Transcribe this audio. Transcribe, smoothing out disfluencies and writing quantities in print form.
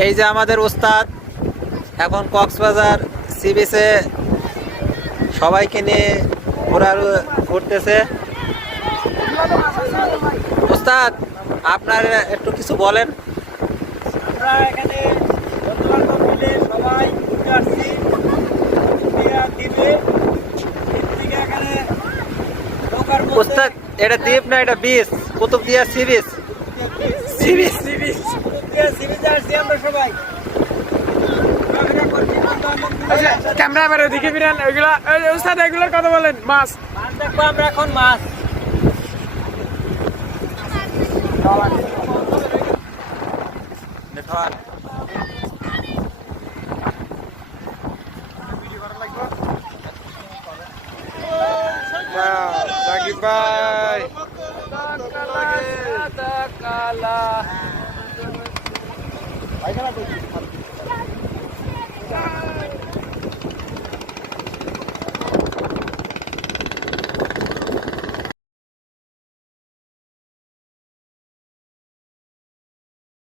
এই যে আমাদের উস্তাদ এখন কক্সবাজার সি বিচে সবাইকে নিয়ে ঘুরতেছে। উস্তাদ, আপনার একটু কিছু বলেন। আমরা এখানে বন্ধুবান্ধব মিলে সবাই ঘুরতে আসছি। দ্বীপে এখানে ঢোকার মধ্যে উস্তাদ, এটা দ্বীপ না, এটা beach, Kutubdia sea beach. Sea beach, sea beach. সিরিজে আসছি আমরা সবাই। ক্যামেরা এবার ওদিকে ফিরেন। ওইগুলো উস্তাদ এগুলোর কথা বলেন। মাছ মাছ দেখবো আমরা এখন, মাছ। রাকিব ভাই কালা